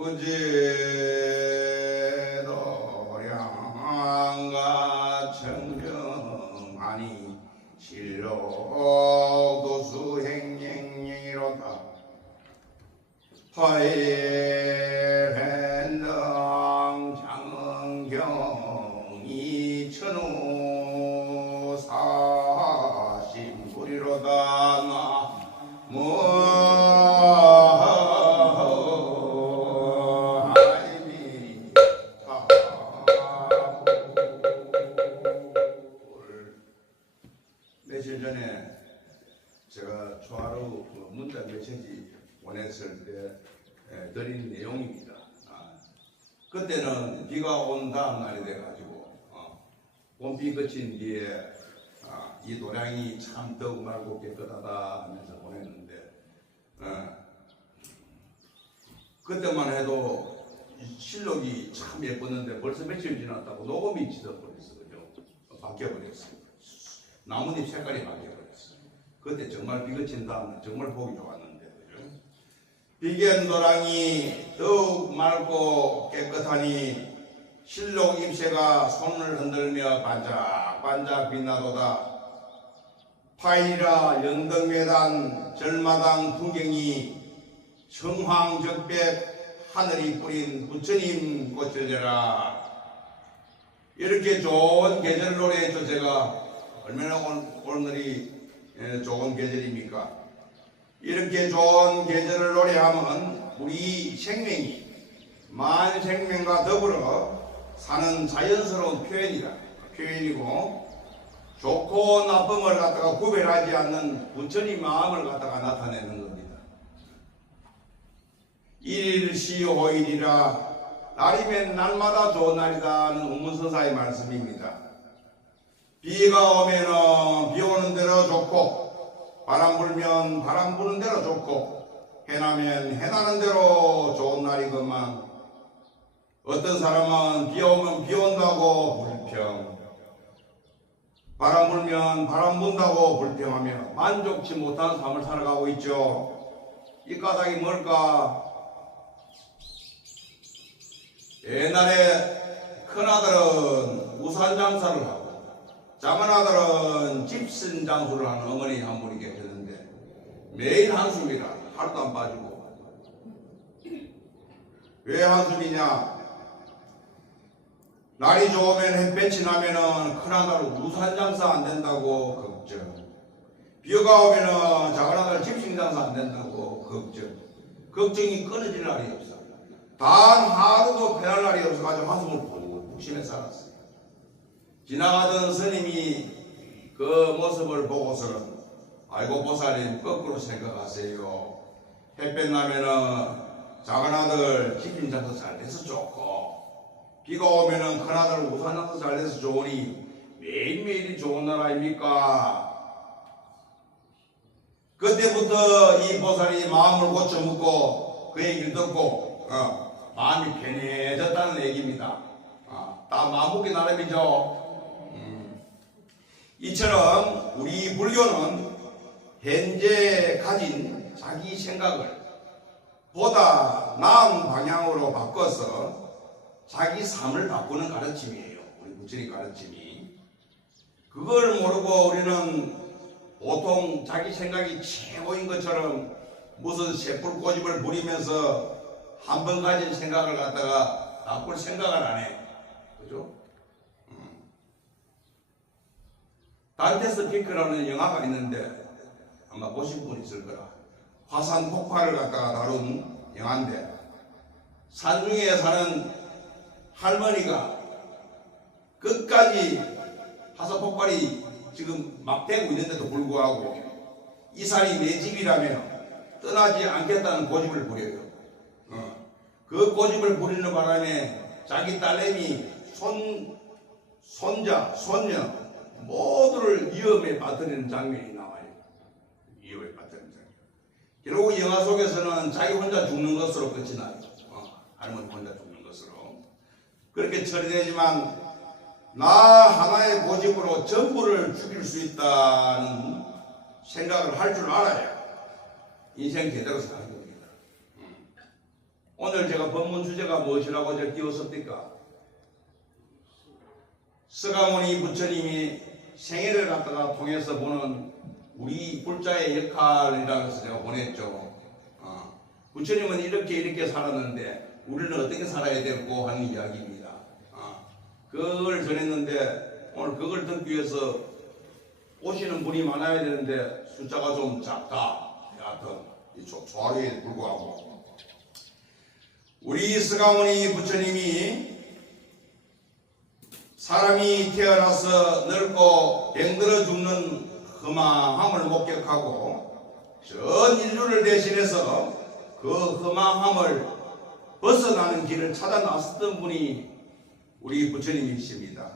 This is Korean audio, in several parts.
우제도량과 청정하니 실록도수행행이로다 화해밴당 장은경이 천우 사심구리로다 나무 며칠 전에 제가 초하루 문자 메시지 보냈을 때 드린 내용입니다. 그때는 비가 온 다음 날이 돼가지고 봄비 그친 뒤에 이 도량이 참 더욱 맑고 깨끗하다 하면서 보냈는데 그때만 해도 실록이 참 예뻤는데 벌써 며칠 지났다고 녹음이 짙어버렸어요. 바뀌어버렸어요. 나뭇잎 색깔이 바뀌어버렸어요. 그때 정말 비 그친 다음에 정말 보기 좋았는데 비견 도량이 더욱 맑고 깨끗하니 실록 잎새가 손을 흔들며 반짝반짝 빛나도다. 파이라 연덕매단 절마당 풍경이 청황적백 하늘이 뿌린 부처님 꽃을려라. 이렇게 좋은 계절 노래했죠. 제가 얼마나 오늘이 좋은 계절입니까? 이렇게 좋은 계절을 노래하면 우리 생명이 만생명과 더불어 사는 자연스러운 표현이고 좋고 나쁨을 갖다가 구별하지 않는 부처님 마음을 갖다가 나타내는 겁니다. 일시호일이라 날이면 날마다 좋은 날이다는 운문선사의 말씀입니다. 비가 오면은 비 오는 대로 좋고 바람 불면 바람 부는 대로 좋고 해나면 해나는 대로 좋은 날이건만 어떤 사람은 비 오면 비 온다고 불평, 바람 불면 바람 분다고 불평하며 만족치 못한 삶을 살아가고 있죠. 이 까닭이 뭘까? 옛날에 큰아들은 우산 장사를 하고 작은아들은 집신 장수를 하는 어머니 한 분이 계셨는데 매일 한숨이라 하루도 안 빠지고. 왜 한숨이냐? 날이 좋으면 햇볕이 나면은 큰아들 우산 장사 안 된다고 걱정, 비가 오면은 작은아들 집신 장사 안 된다고 걱정이 끊어질 날이 없어. 단 하루도 편할 날이 없어가지고 한숨을 푹 쉬며 살았어요. 지나가던 스님이 그 모습을 보고서는 아이고 보살님 거꾸로 생각하세요. 햇볕 나면은 작은아들 집신 장사 잘 돼서 좋고 비가 오면은 큰아들 우산 장사 잘 돼서 좋으니 매일매일이 좋은 날 아닙니까? 그때부터 이 보살이 마음을 고쳐묻고 그 얘기를 듣고 마음이 편해졌다는 얘기입니다. 다 마음먹기 나름이죠. 이처럼 우리 불교는 현재 가진 자기 생각을 보다 나은 방향으로 바꿔서 자기 삶을 바꾸는 가르침이에요. 우리 부처님 가르침이. 그걸 모르고 우리는 보통 자기 생각이 최고인 것처럼 무슨 쇠불 꼬집을 부리면서 한 번 가진 생각을 갖다가 바꿀 생각을 안 해. 그죠? 단테스 피크라는 영화가 있는데 아마 보신 분 있을 거라. 화산 폭발을 갖다가 다룬 영화인데 산중에 사는 할머니가 끝까지 화산 폭발이 지금 막 되고 있는데도 불구하고 이 산이 내 집이라면 떠나지 않겠다는 고집을 부려요. 그 고집을 부리는 바람에 자기 딸내미, 손자, 손녀 모두를 위험에 빠뜨리는 장면이 나와요. 위험에 빠뜨리는 장면. 결국 영화 속에서는 자기 혼자 죽는 것으로 끝이 나요. 할머니 혼자 죽는 것으로. 그렇게 처리되지만 나 하나의 고집으로 전부를 죽일 수 있다는 생각을 할 줄 알아야 인생 제대로 사는 겁니다. 오늘 제가 본문 주제가 무엇이라고 띄웠습니까? 서가모니 부처님이 생애를 갖다가 통해서 보는 우리 불자의 역할이라고 해서 제가 보냈죠. 부처님은 이렇게 살았는데 우리는 어떻게 살아야 되고 하는 이야기입니다. 그걸 전했는데 오늘 그걸 듣기 위해서 오시는 분이 많아야 되는데 숫자가 좀 작다. 여하튼 이 조화로에 불구하고 우리 서가모니 부처님이 사람이 태어나서 늙고 병들어 죽는 허망함을 목격하고 전 인류를 대신해서 그 허망함을 벗어나는 길을 찾아 나섰던 분이 우리 부처님이십니다.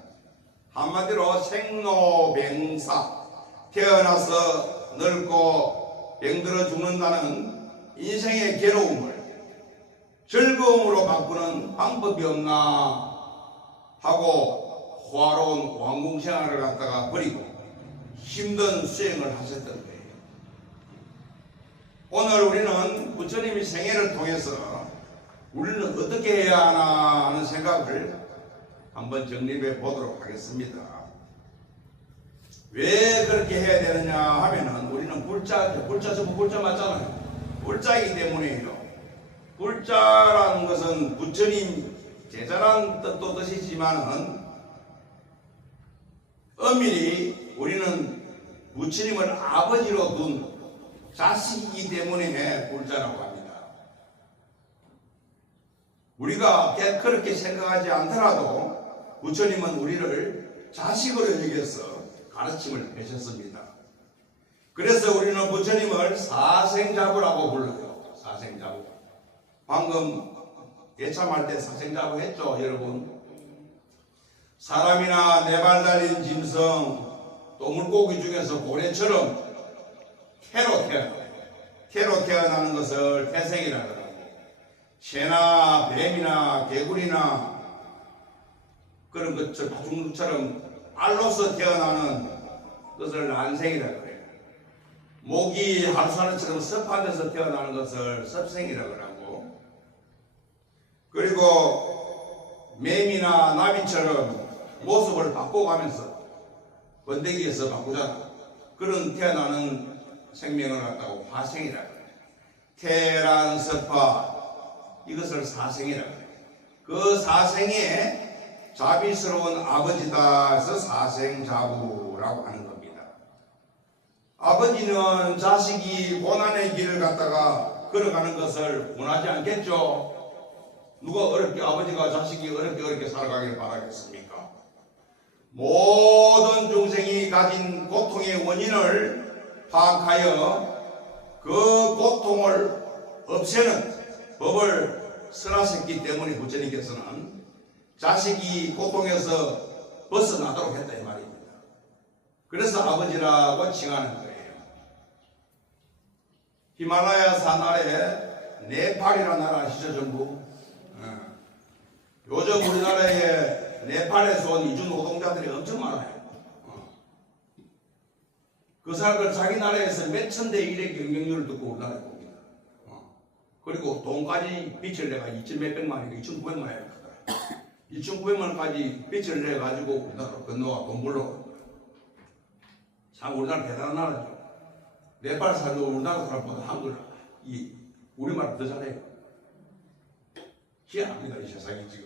한마디로 생로병사, 태어나서 늙고 병들어 죽는다는 인생의 괴로움을 즐거움으로 바꾸는 방법이 없나 하고 호화로운 왕궁 생활을 갖다가 버리고 힘든 수행을 하셨던 거예요. 오늘 우리는 부처님의 생애를 통해서 우리는 어떻게 해야 하나 하는 생각을 한번 정립해 보도록 하겠습니다. 왜 그렇게 해야 되느냐 하면은 우리는 불자 전부 불자 맞잖아요. 불자이기 때문에요. 불자라는 것은 부처님 제자란 뜻도 뜻이지만은 엄밀히 우리는 부처님을 아버지로 둔 자식이기 때문에 불자라고 합니다. 우리가 그렇게 생각하지 않더라도 부처님은 우리를 자식으로 여겨서 가르침을 하셨습니다. 그래서 우리는 부처님을 사생자부라고 불러요. 사생자부. 방금 예참할 때 사생자부 했죠, 여러분? 사람이나 네 발 달린 짐승, 또 물고기 중에서 고래처럼 태로 태어나요. 태로 태어나는 것을 태생이라고 하고, 새나 뱀이나 개구리나 그런 것처럼 알로서 태어나는 것을 난생이라고 그래요. 모기 하루살처럼 습한 데서 태어나는 것을 습생이라고 하고, 그리고 매미나 나비처럼 모습을 바꿔가면서 번데기에서 바꾸잖아. 그런 태어나는 생명을 갖다고 화생이라고 해요. 태란, 서파, 이것을 사생이라고 해요. 그 사생의 자비스러운 아버지다 해서 사생자부라고 하는 겁니다. 아버지는 자식이 고난의 길을 갖다가 걸어가는 것을 원하지 않겠죠. 누가 아버지가 자식이 어렵게 살아가길 바라겠습니까? 모든 중생이 가진 고통의 원인을 파악하여 그 고통을 없애는 법을 설하셨기 때문에 부처님께서는 자식이 고통에서 벗어나도록 했다 이 말입니다. 그래서 아버지라고 칭하는 거예요. 히말라야 산 아래 네팔이라는 나라 아시죠, 전부? 요즘 우리나라에 네팔에서 온 이주 노동자들이 엄청 많아요. 그 사람들 자기 나라에서 몇천 대 1의 경쟁률을 듣고 우리나라에 옵니다. 그리고 돈까지 빚을 내가 2,몇백만이니까 2,900만이니까 2,900만원까지 빚을 내가지고 우리나라로 건너와 돈 벌러. 참 우리나라 대단한 나라죠. 네팔 사람도 우리나라 사람보다 한글 우리말 더 잘해요. 희한합니다 이 세상이 지금.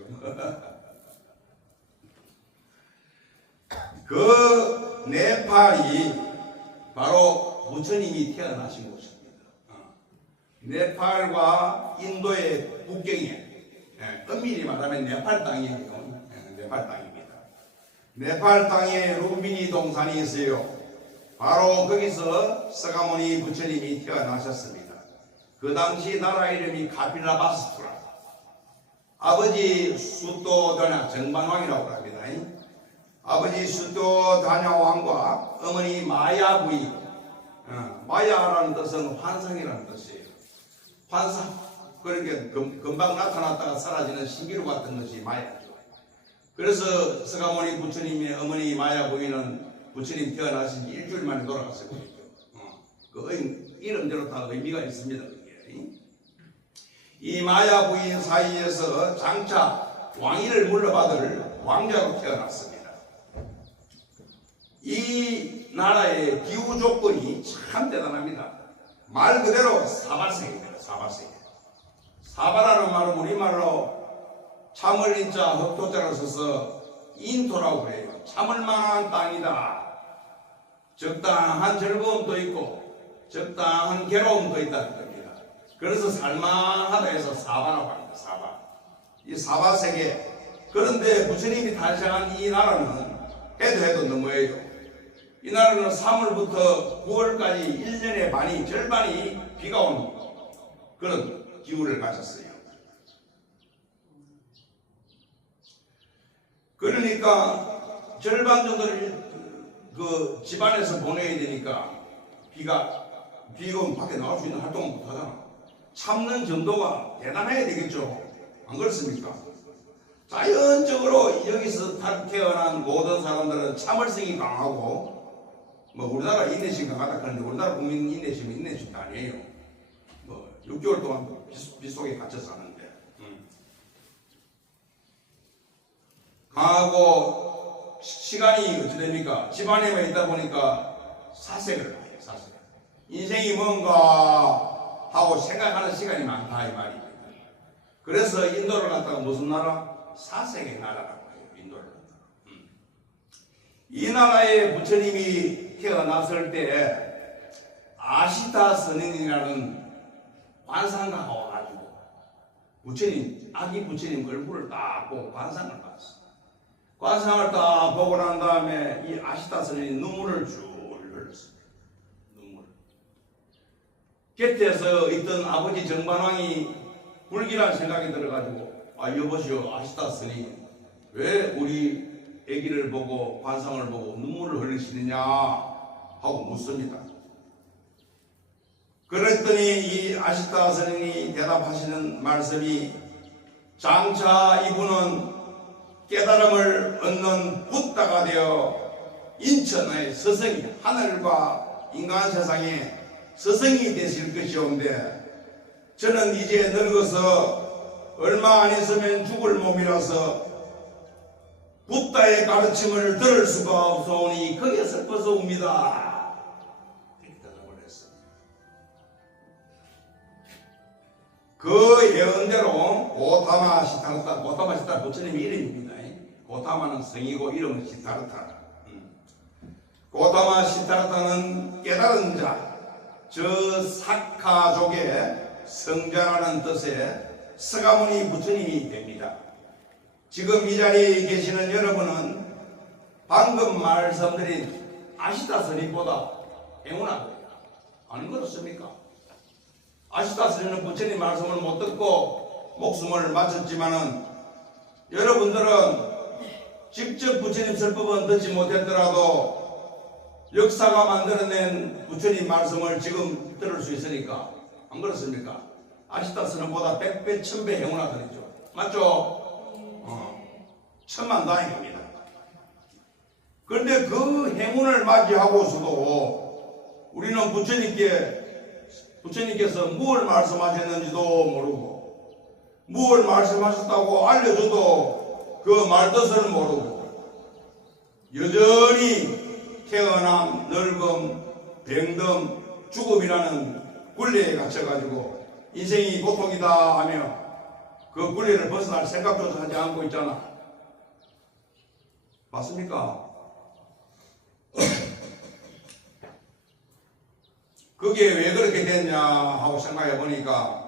그 네팔이 바로 부처님이 태어나신 곳입니다. 네팔과 인도의 국경에 엄밀히 말하면 네팔 땅이에요. 네팔 땅입니다. 네팔 땅에 룸비니 동산이 있어요. 바로 거기서 서가모니 부처님이 태어나셨습니다. 그 당시 나라 이름이 카필라바스투라. 아버지 수토다냐 정반왕이라고 합니다. 아버지 수토다냐 왕과 어머니 마야 부이. 마야라는 뜻은 환상이라는 뜻이에요. 환상. 그러니까 금방 나타났다가 사라지는 신기루 같은 것이 마야죠. 그래서 서가모니 부처님의 어머니 마야 부인은 부처님 태어나신 지 일주일 만에 돌아갔어요. 그 이름대로 다 의미가 있습니다. 이 마야 부인 사이에서 장차 왕위를 물러받을 왕자로 태어났습니다. 이 나라의 기후 조건이 참 대단합니다. 말 그대로 사발색입니다. 사발색. 사바라는 말은 우리말로 참을 인자 흑토자로 써서 인토라고 그래요. 참을 만한 땅이다. 적당한 즐거움도 있고 적당한 괴로움도 있다는 겁니다. 그래서 살만하다 해서 사바라고 합니다. 사바. 이 사바 세계. 그런데 부처님이 탄생한 이 나라는 해도 너무해요. 이 나라는 3월부터 9월까지 1년의 반이 절반이 비가 오는 그런 기후를 가졌어요. 그러니까 절반 정도를 그 집안에서 보내야 되니까 비가 오면 밖에 나올 수 있는 활동을 못 하잖아. 참는 정도가 대단해야 되겠죠. 안 그렇습니까? 자연적으로 여기서 태어난 모든 사람들은 참을성이 강하고 뭐 우리나라 인내심이 강하다 그러는데 우리나라 국민 인내심이 아니에요. 뭐 6개월 동안 빗속에 갇혀 사는데 강하고 시간이 어찌 됩니까? 집안에만 있다 보니까 사색을 봐요. 사색. 인생이 뭔가 하고 생각하는 시간이 많다 이 말입니다. 그래서 인도를 갔다가 무슨 나라? 사색의 나라라고 해요. 인도를 갔다가. 이 나라에 부처님이 태어났을 때 아시타 스님이라는 관상가가 와가지고 아기 부처님 얼굴을 딱 보고 관상을 봤어. 관상을 딱 보고 난 다음에 이 아시타 스님이 눈물을 쭉 흘렸어요. 눈물. 곁에서 있던 아버지 정반왕이 불길한 생각이 들어가지고 여보시오 아시타 스님 왜 우리 아기를 보고 관상을 보고 눈물을 흘리시느냐 하고 묻습니다. 그랬더니 이 아시타 스님이 대답하시는 말씀이 장차 이분은 깨달음을 얻는 붓다가 되어 인천의 스승이 하늘과 인간 세상에 스승이 되실 것이온데 저는 이제 늙어서 얼마 안 있으면 죽을 몸이라서 붓다의 가르침을 들을 수가 없사오니 거기에 슬퍼서 웁니다. 이렇게 대답을 했어. 그 예언대로 고타마 시타르타 부처님의 이름입니다. 고타마는 성이고 이름은 시타르타. 고타마 시타르타는 깨달은 자, 저 사카족의 성자라는 뜻의 서가모니 부처님이 됩니다. 지금 이 자리에 계시는 여러분은 방금 말씀드린 아시타 스님보다 행운한 거예요. 안 그렇습니까? 아시타 스님은 부처님 말씀을 못 듣고 목숨을 마쳤지만은 여러분들은 직접 부처님 설법은 듣지 못했더라도 역사가 만들어낸 부처님 말씀을 지금 들을 수 있으니까 안 그렇습니까? 아시타 스님보다 100배, 1000배 행운하더니죠. 맞죠? 천만다행입니다. 그런데 그 행운을 맞이하고서도 우리는 부처님께서 무엇을 말씀하셨는지도 모르고 무엇을 말씀하셨다고 알려줘도 그 말뜻을 모르고 여전히 태어남, 늙음, 병듦, 죽음이라는 굴레에 갇혀가지고 인생이 고통이다 하며 그 굴레를 벗어날 생각조차 하지 않고 있잖아. 맞습니까? 그게 왜 그렇게 됐냐 하고 생각해 보니까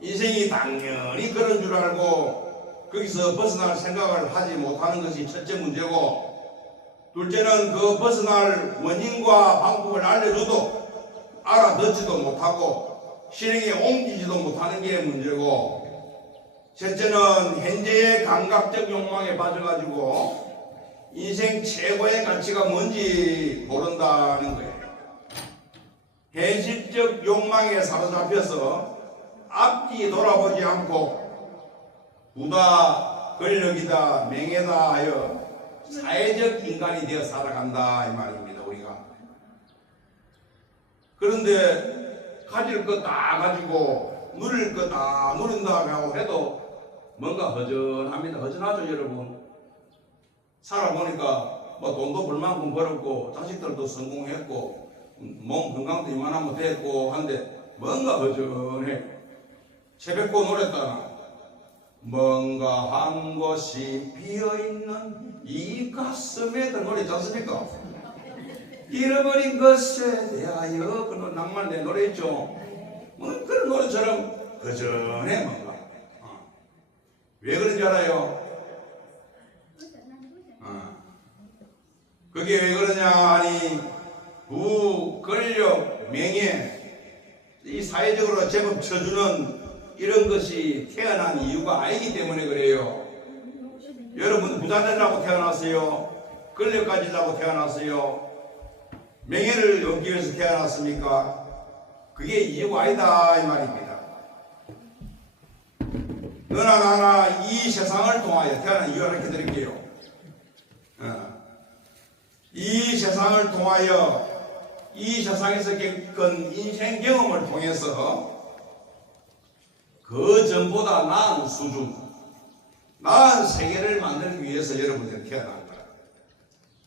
인생이 당연히 그런 줄 알고 거기서 벗어날 생각을 하지 못하는 것이 첫째 문제고, 둘째는 그 벗어날 원인과 방법을 알려줘도 알아듣지도 못하고 실행에 옮기지도 못하는 게 문제고, 셋째는 현재의 감각적 욕망에 빠져가지고 인생 최고의 가치가 뭔지 모른다는 거예요. 현실적 욕망에 사로잡혀서 앞뒤 돌아보지 않고 부다, 권력이다, 명예다 하여 사회적 인간이 되어 살아간다 이 말입니다. 우리가. 그런데 가질 것 다 가지고 누릴 거 다 누린다고 해도 뭔가 허전합니다. 허전하죠, 여러분. 살아보니까 뭐 돈도 벌만큼 벌었고 자식들도 성공했고 몸 건강도 이만하면 됐고 한데 뭔가 허전해. 채뱉고 노랬다나 뭔가 한 곳이 비어있는 이 가슴에 더 노래 있지 않습니까? 잃어버린 것에 대하여 그런 낭만 내 노래 있죠. 뭐 그런 노래처럼 허전해 뭔가. 왜 그런지 알아요? 그게 왜 그러냐 하니 부, 권력, 명예 이 사회적으로 제법 쳐주는 이런 것이 태어난 이유가 아니기 때문에 그래요. 여러분 부자 되려고 태어났어요? 권력 가지려고 태어났어요? 명예를 얻기 위해서 태어났습니까? 그게 이유가 아니다 이 말입니다. 너나 나나 이 세상을 통하여 태어난 이유를 이렇게 드릴게요. 이 세상을 통하여 이 세상에서 겪은 인생 경험을 통해서 그 전보다 나은 수준, 나은 세계를 만들기 위해서 여러분들이 태어난 거야.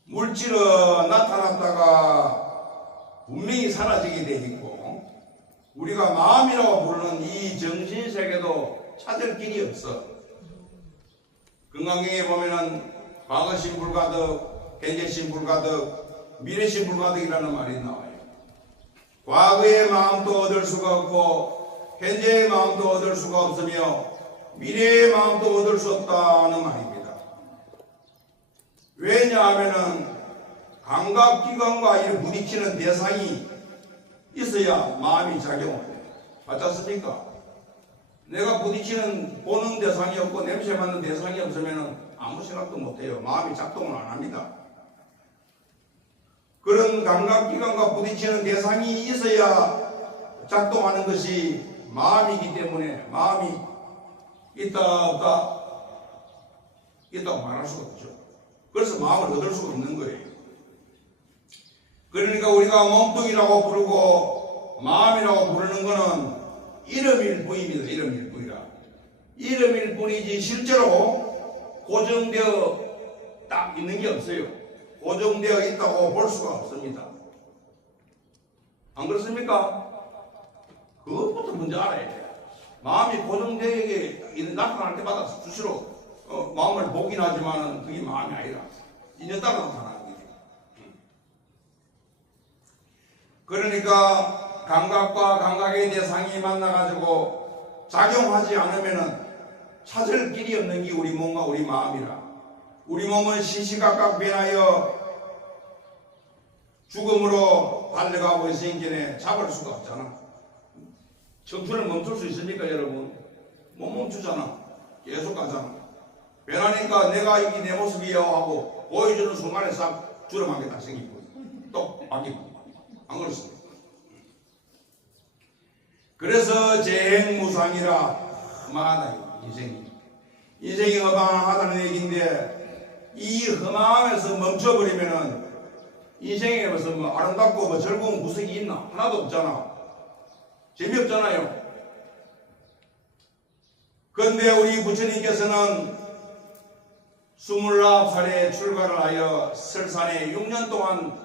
물질은 나타났다가 분명히 사라지게 돼 있고 우리가 마음이라고 부르는 이 정신세계도 찾을 길이 없어. 건강경에 보면은 과거신 불가득, 현재신 불가득, 미래신 불가득이라는 말이 나와요. 과거의 마음도 얻을 수가 없고 현재의 마음도 얻을 수가 없으며 미래의 마음도 얻을 수 없다는 말입니다. 왜냐하면은 감각기관과 이 부딪히는 대상이 있어야 마음이 작용을 해요. 맞지 않습니까? 내가 부딪히는 보는 대상이 없고 냄새 맡는 대상이 없으면 아무 생각도 못해요. 마음이 작동을 안 합니다. 그런 감각기관과 부딪히는 대상이 있어야 작동하는 것이 마음이기 때문에 마음이 있다 없다 있다고 말할 수가 없죠. 그래서 마음을 얻을 수가 없는 거예요. 그러니까 우리가 몸뚱이라고 부르고 마음이라고 부르는 것은 이름일 뿐입니다. 이름일 뿐이라. 이름일 뿐이지 실제로 고정되어 딱 있는 게 없어요. 고정되어 있다고 볼 수가 없습니다. 안 그렇습니까? 그것부터 먼저 알아야 돼요. 마음이 고정되게 나타날 때마다 수시로 마음을 보긴 하지만 그게 마음이 아니라 인연 따라 나타나는 거죠. 그러니까 감각과 감각의 대상이 만나가지고 작용하지 않으면 찾을 길이 없는 게 우리 몸과 우리 마음이라. 우리 몸은 시시각각 변하여 죽음으로 달려가고 있으니까 잡을 수가 없잖아. 청춘을 멈출 수 있습니까 여러분? 못 멈추잖아. 계속 가잖아. 변하니까 내가 이게 내 모습이야 하고 보여주는 순간에 싹 주름한 게 다 생기고 또 바뀌고 안 그렇습니까? 그래서 재행무상이라 험하다 인생이. 인생이 험하다는 얘기인데 이 험함에서 멈춰버리면은 인생에 무슨 뭐 아름답고 뭐 즐거운 구석이 있나? 하나도 없잖아. 재미없잖아요. 그런데 우리 부처님께서는 29살에 출가를 하여 설산에 6년 동안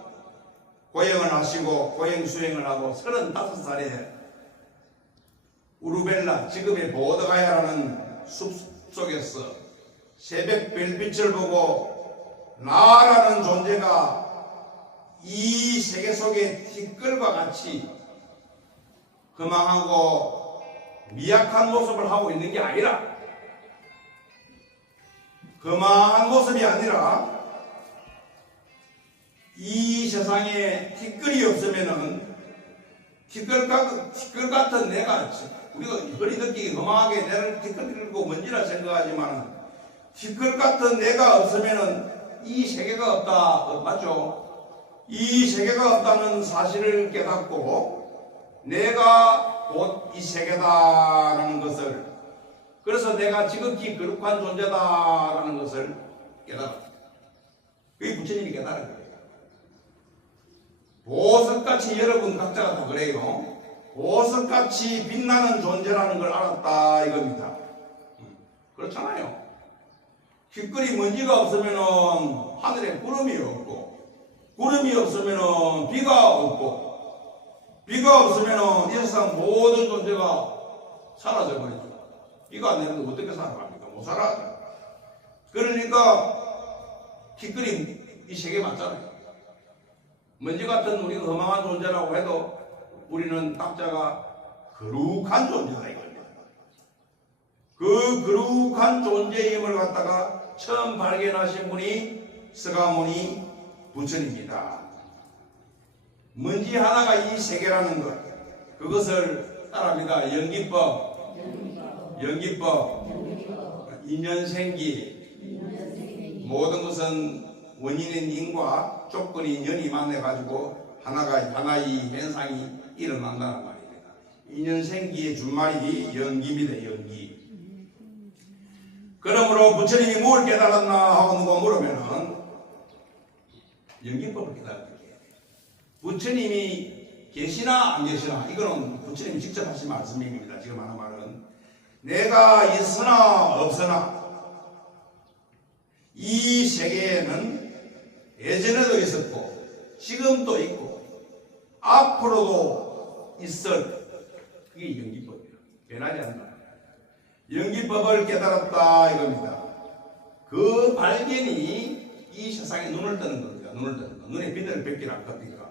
고행을 하시고 고행 수행을 하고 35살에 우르벨라 지금의 보드가야라는 숲 속에서 새벽 별빛을 보고 나라는 존재가 이 세계 속의 티끌과 같이 허망하고 미약한 모습을 하고 있는 게 아니라 허망한 모습이 아니라 이 세상에 티끌이 없으면은 티끌 같은 내가 우리가 허리 듣기 허망하게 내를 티끌 들고 먼지라 생각하지만 티끌 같은 내가 없으면은 이 세계가 없다. 맞죠? 이 세계가 없다는 사실을 깨닫고 내가 곧 이 세계다라는 것을 그래서 내가 지극히 거룩한 존재다라는 것을 깨달아. 그게 부처님이 깨달은 거예요. 보석같이 여러분 각자가 다 그래요. 보석같이 빛나는 존재라는 걸 알았다 이겁니다. 그렇잖아요. 기꺼이 먼지가 없으면 하늘에 구름이 없고, 구름이 없으면 비가 없고, 비가 없으면 이 세상 모든 존재가 사라져 버리죠. 비가 안 내리는데 어떻게 살아갑니까? 못 살아요. 그러니까 기꺼이 이 세계 맞잖아요. 먼지 같은 우리가 허망한 존재라고 해도 우리는 각자가 거룩한 존재다 이겁니다. 그 거룩한 존재임을 갖다가 처음 발견하신 분이 서가모니 부처입니다. 먼지 하나가 이 세계라는 것, 그것을 따라합니다. 연기법, 인연생기, 모든 것은 원인인 인과 조건인 연이 만나가지고 하나의 현상이 일어난다는 말입니다. 인연생기의 준말이 연기입니다. 연기. 그러므로 부처님이 뭘 깨달았나 하고 누가 물으면은 연기법을 깨달았다. 부처님이 계시나 안 계시나 이거는 부처님이 직접 하신 말씀입니다. 지금 하는 말은 내가 있으나 없으나 이 세계에는 예전에도 있었고 지금도 있고 앞으로도 있을, 그게 연기법이에요. 변하지 않는다. 연기법을 깨달았다 이겁니다. 그 발견이 이 세상에 눈을 뜨는 겁니다. 눈을 뜨는 거. 눈에 빛을 뵙기를 겁니까?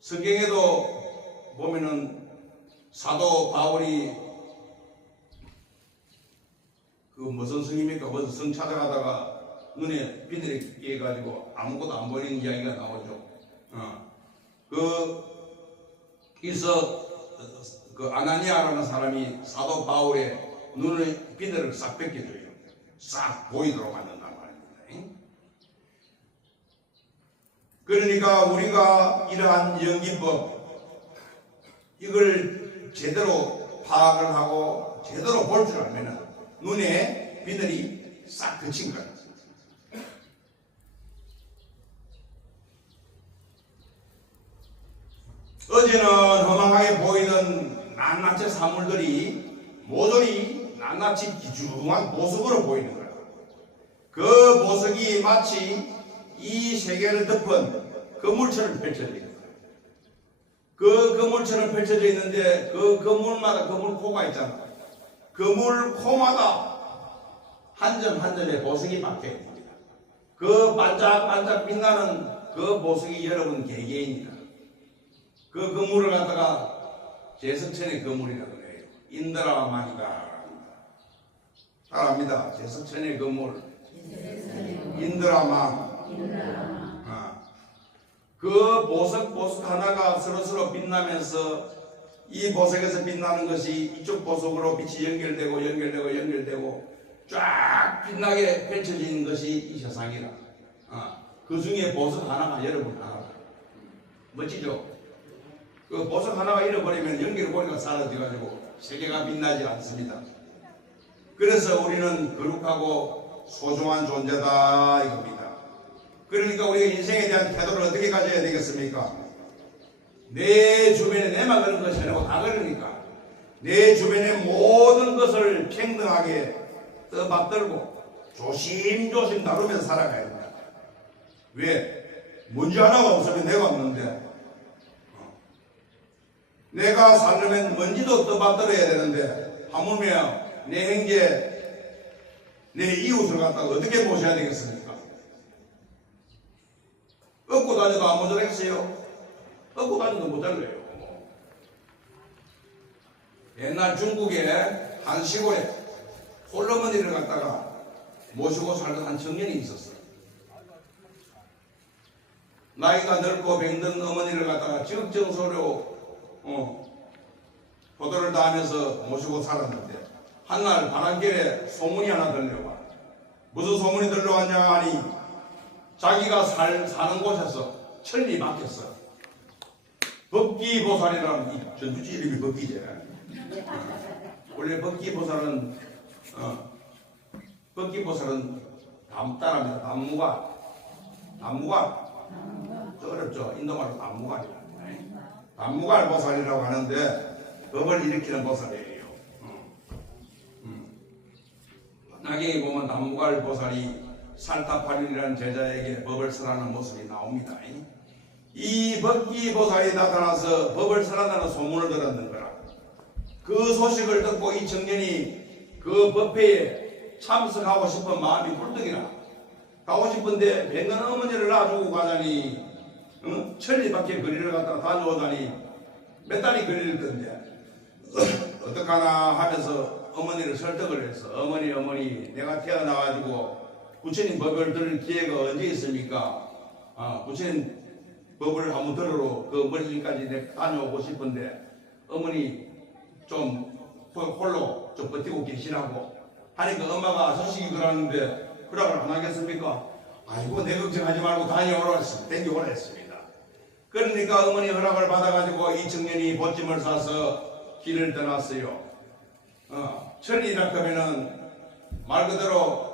성경에도 보면은 사도 바울이 그 무슨 성입니까? 무슨 성 찾아가다가 눈에 비늘이 깨가지고 아무것도 안 보이는 이야기가 나오죠. 그 아나니아라는 사람이 사도 바울의 눈의 비늘을 싹 벗겨줘요. 싹 보이도록 만든단 말입니다. 그러니까 우리가 이러한 연기법, 이걸 제대로 파악을 하고 제대로 볼 줄 알면 눈에 비늘이 싹 그친 거예요. 어제는 허망하게 보이던 낱낱의 사물들이 모조리 낱낱이 기중한 보석으로 보이는 거예요. 그 보석이 마치 이 세계를 덮은 건물처럼 펼쳐져 있는 거예요. 그 건물처럼 펼쳐져 있는데 그 건물마다 건물코가 있잖아요. 건물코마다 한 점 한 점의 보석이 박혀 있습니다. 그 반짝반짝 빛나는 그 보석이 여러분 개개인이다. 그 건물을 갖다가 제석천의 건물이라고 해요. 인드라마니가 따라합니다. 제석천의 건물, 인드라만. 그 보석 하나가 서로 빛나면서 이 보석에서 빛나는 것이 이쪽 보석으로 빛이 연결되고 쫙 빛나게 펼쳐지는 것이 이 세상이라. 그 중에 보석 하나가 여러분 하나. 멋지죠? 그 보석 하나가 잃어버리면 연결고리가 사라져가지고 세계가 빛나지 않습니다. 그래서 우리는 거룩하고 소중한 존재다 이겁니다. 그러니까 우리가 인생에 대한 태도를 어떻게 가져야 되겠습니까? 내 주변에 내만 그런 것이 아니고 다 그러니까 내 주변의 모든 것을 평등하게 떠받들고 조심조심 다루면서 살아가야 된다. 왜? 문제 하나가 없으면 내가 없는데, 내가 살려면 먼지도 떠받들어야 되는데 하물며 내 형제, 내 이웃을 갖다가 어떻게 모셔야 되겠습니까? 업고 다녀도 안 모자라겠어요? 업고 다녀도 모자라요. 옛날 중국의 한 시골에 홀어머니를 갖다가 모시고 살던 한 청년이 있었어요. 나이가 늙고 병든 어머니를 갖다가 적정소로 포도를 다하면서 모시고 살았는데 한날 바람결에 소문이 하나 들려와. 무슨 소문이 들려왔냐 하니 자기가 사는 곳에서 천리 막혔어. 법기보살이라는, 전주지 이름이 법기제. 원래 법기보살은 따라합니다. 남무관. 어렵죠. 인도말로 남무관이라. 남무갈보살이라고 하는데 법을 일으키는 보살이에요. 나경에 보면 남무갈보살이 살타파륜이라는 제자에게 법을 설하는 모습이 나옵니다. 이 법기보살이 나타나서 법을 설한다는 소문을 들었는 거라. 그 소식을 듣고 이 청년이 그 법회에 참석하고 싶은 마음이 굴뚝이라 가고 싶은데 뱉는 어머니를 놔주고 가자니 천리밖에 거리를 갖다가 다녀오다니 몇 달이 걸릴 건데 어떡하나 하면서 어머니를 설득을 했어. 어머니 내가 태어나가지고 부처님 법을 들을 기회가 언제 있습니까? 부처님 법을 한번 들으러 그 멀리까지 다녀오고 싶은데 어머니 좀 홀로 좀 버티고 계시라고 하니까 엄마가 소식이 그러는데 허락을 안 하겠습니까? 아이고 내 걱정하지 말고 다녀오라 했습니다. 댕겨오라 했습니다. 그러니까 어머니 허락을 받아가지고 이 청년이 보찜을 사서 길을 떠났어요. 천리라 하면은 말 그대로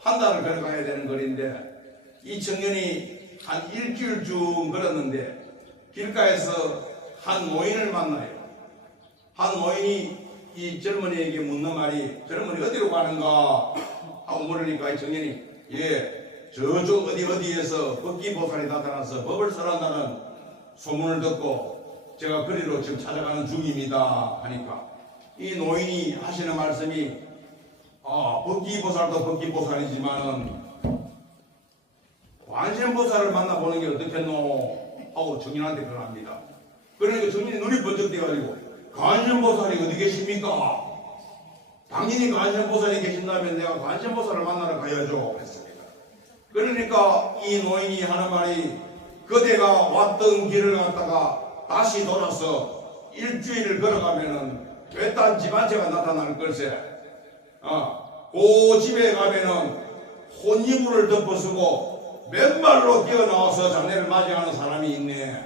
한 달을 걸어가야 되는 거리인데 이 청년이 한 일주일쯤 걸었는데 길가에서 한 노인을 만나요. 한 노인이 이 젊은이에게 묻는 말이 젊은이 어디로 가는가 하고 물으니까 이 청년이 저쪽 어디에서 법기보살이 나타나서 법을 설한다는 소문을 듣고 제가 그리로 지금 찾아가는 중입니다 하니까 이 노인이 하시는 말씀이 법기보살도 법기보살이지만은 관세음보살을 만나보는 게 어떻겠노 하고 청년한테 그러합니다. 그러니까 청년이 눈이 번쩍 떼가지고 관세음보살이 어디 계십니까? 당연히 관세음보살이 계신다면 내가 관세음보살을 만나러 가야죠 했습니다. 그러니까 이 노인이 하는 말이 그대가 왔던 길을 갔다가 다시 돌아서 일주일을 걸어가면은 외딴 집안체가 나타날 걸세. 그 집에 가면은 혼이불을 덮어쓰고 맨발로 뛰어나와서 자네를 맞이하는 사람이 있네.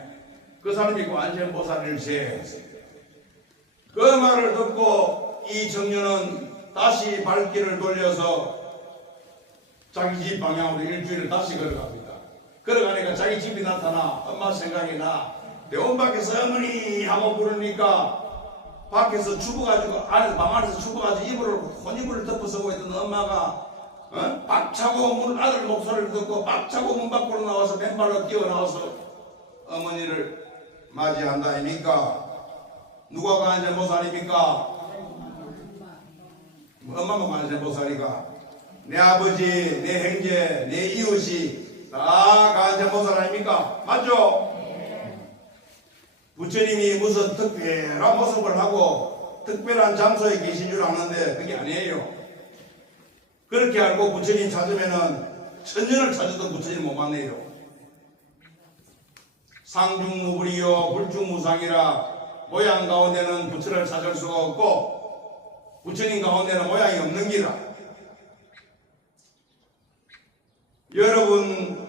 그 사람이 관세음보살일세. 그 말을 듣고 이 청년은 다시 발길을 돌려서 자기 집 방향으로 일주일을 다시 걸어갑니다. 걸어가니까 자기 집이 나타나 엄마 생각이 나. 대원 밖에서 어머니 하고 부르니까 밖에서 죽어가지고 방 안에서 죽어가지고 혼이불을 덮어쓰고 있던 엄마가 박차고 아들 목소리를 듣고 박차고 문 밖으로 나와서 맨발로 뛰어나와서 어머니를 맞이한다 아닙니까? 누가 관세음보살입니까? 엄마가 관세음보살이가 내 아버지, 내 형제, 내 이웃이 다 관세음보살 아닙니까? 맞죠? 부처님이 무슨 특별한 모습을 하고 특별한 장소에 계신 줄 아는데 그게 아니에요. 그렇게 알고 부처님 찾으면은 천년을 찾아도 부처님 못 만나요. 상중무불이요 불중무상이라 모양 가운데는 부처를 찾을 수가 없고 부처님 가운데는 모양이 없는 기라. 여러분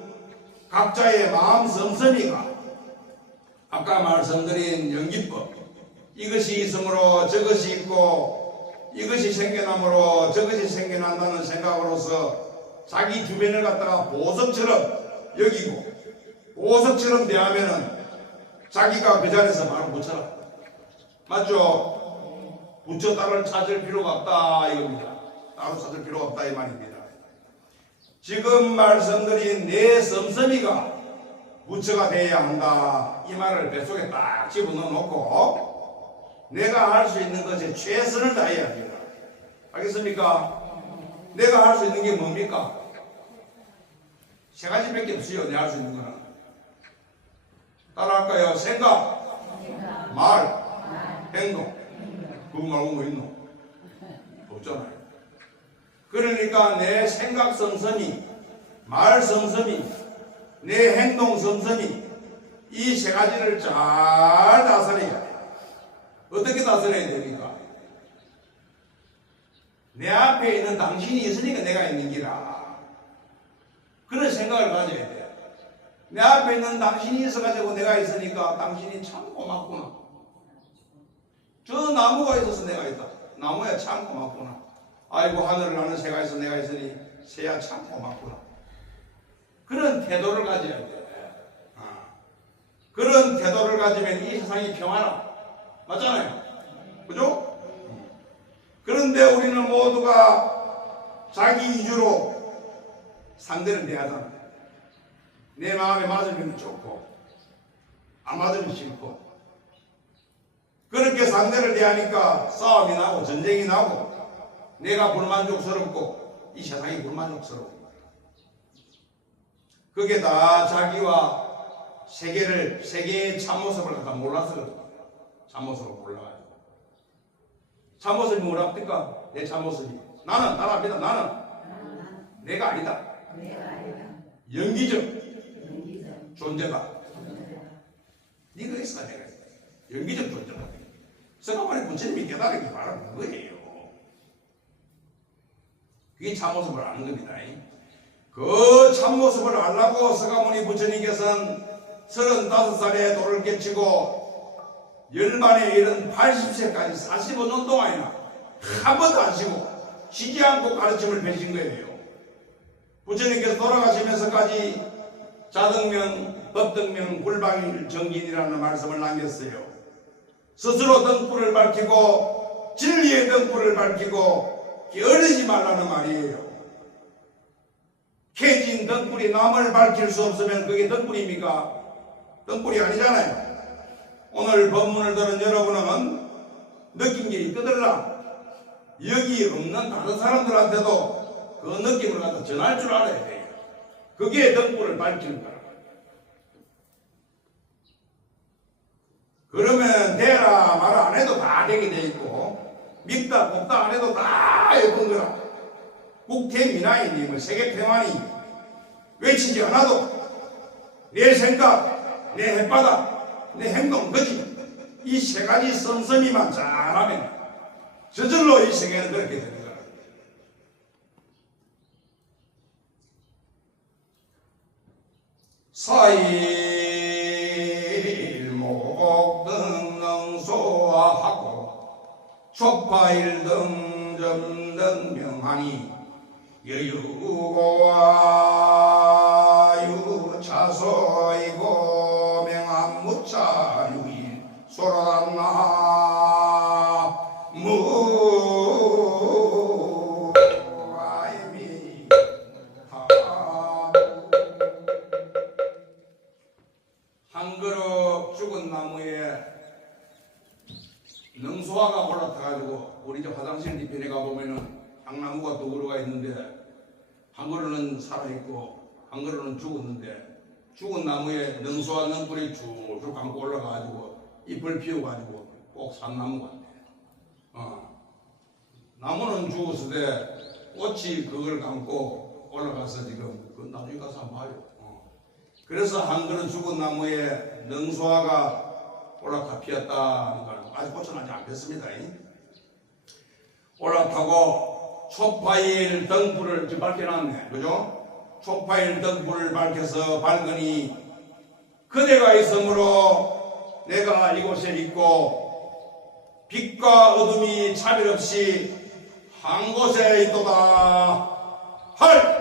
각자의 마음 씀씀이가 아까 말씀드린 연기법 이것이 있으므로 저것이 있고 이것이 생겨나므로 저것이 생겨난다는 생각으로서 자기 주변을 갖다가 보석처럼 여기고 보석처럼 대하면은 자기가 그 자리에서 바로 부처라. 맞죠? 부처 따를 찾을 필요가 없다 이겁니다. 따로 찾을 필요가 없다 이 말입니다. 지금 말씀드린 내 씀씀이가 부처가 되어야 한다. 이 말을 뱃속에 딱 집어넣어 놓고 내가 할 수 있는 것에 최선을 다해야 합니다. 알겠습니까? 내가 할 수 있는 게 뭡니까? 세 가지밖에 없어요. 내가 할 수 있는 거는. 따라할까요? 생각, 말, 행동. 그거 말고 뭐 있노? 없잖아요. 그러니까 내 생각 씀씀이, 말 씀씀이, 내 행동 씀씀이 이 세 가지를 잘 다스려야 돼. 어떻게 다스려야 됩니까? 내 앞에 있는 당신이 있으니까 내가 있는 기라. 그런 생각을 가져야 돼. 내 앞에 있는 당신이 있어가지고 내가 있으니까 당신이 참 고맙구나. 저 나무가 있어서 내가 있다. 나무야 참 고맙구나. 아이고 하늘을 나는 새가 있어 내가 있으니 새야 참 고맙구나. 그런 태도를 가져야 돼. 그런 태도를 가지면 이 세상이 평화라. 맞잖아요. 그죠? 그런데 우리는 모두가 자기 위주로 상대를 대하잖아. 내 마음에 맞으면 좋고 안 맞으면 싫고 그렇게 상대를 대하니까 싸움이 나고 전쟁이 나고 내가 불만족스럽고 이 세상이 불만족스럽고 그게 다 자기와 세계의 참모습을 갖다 몰라서 그렇다. 참모습을 몰라가지고 참모습이 뭐랍니까? 내 참모습이 나랍니다. 나는 내가 아니다. 연기적 존재다. 네가 있어 내가 있어. 연기적 존재다. 서가모니 부처님이 깨달았기 바라는 거예요. 그게 참모습을 아는 겁니다. 그 참모습을 알라고 서가모니 부처님께서는 35살에 도를 깨치고 열반에 이른 80세까지 45년 동안이나 한 번도 안 쉬고 쉬지 않고 가르침을 펼친 거예요. 부처님께서 돌아가시면서까지 자등명, 법등명, 불방일 정진이라는 말씀을 남겼어요. 스스로 등불을 밝히고 진리의 등불을 밝히고 게으르지 말라는 말이에요. 켜진 등불이 남을 밝힐 수 없으면 그게 등불입니까? 등불이 아니잖아요. 오늘 법문을 들은 여러분은 느낀 게 있거들라. 여기 없는 다른 사람들한테도 그 느낌을 갖다 전할 줄 알아야 돼요. 그게 등불을 밝히는 거라고. 그러면 되라 말아 안 해도 다 되게 돼 있고 믿다 곱다 안 해도 다 예쁜 거라. 국태민화인님을 세계평안이 외치지 않아도 내 생각, 내 햇바닥, 내 행동, 그지? 이 세 가지 씀씀이만 잘하면 저절로 이 세계는 그렇게 되는 거라. 사일목 등능소화하고 촉파일 등점등 명하니 여유고와 유차소이고 명암무차 유일 소로담나 무아이미 한 그릇 죽은 나무에 능소화가 올라타가지고 우리 집 화장실 뒤편에 가보면은 향나무가 두 그루가 있는데 한 그루는 살아있고 한 그루는 죽었는데 죽은 나무에 능소와 능불이 쭉쭉 감고 올라가가지고 잎을 피워가지고 꼭 산나무 같네. 나무는 죽었을 때 꽃이 그걸 감고 올라가서 지금 그 나중에 가서 한번 봐요. 그래서 한 그루 죽은 나무에 능소화가 올라타 피었다. 아직 꽃은 아직 안 폈습니다. 올라타고 촉파일 등불을 지금 밝혀놨네. 그죠? 촉파일 등불을 밝혀서 밝으니 그대가 있으므로 내가 이곳에 있고 빛과 어둠이 차별 없이 한 곳에 있도다. 헐!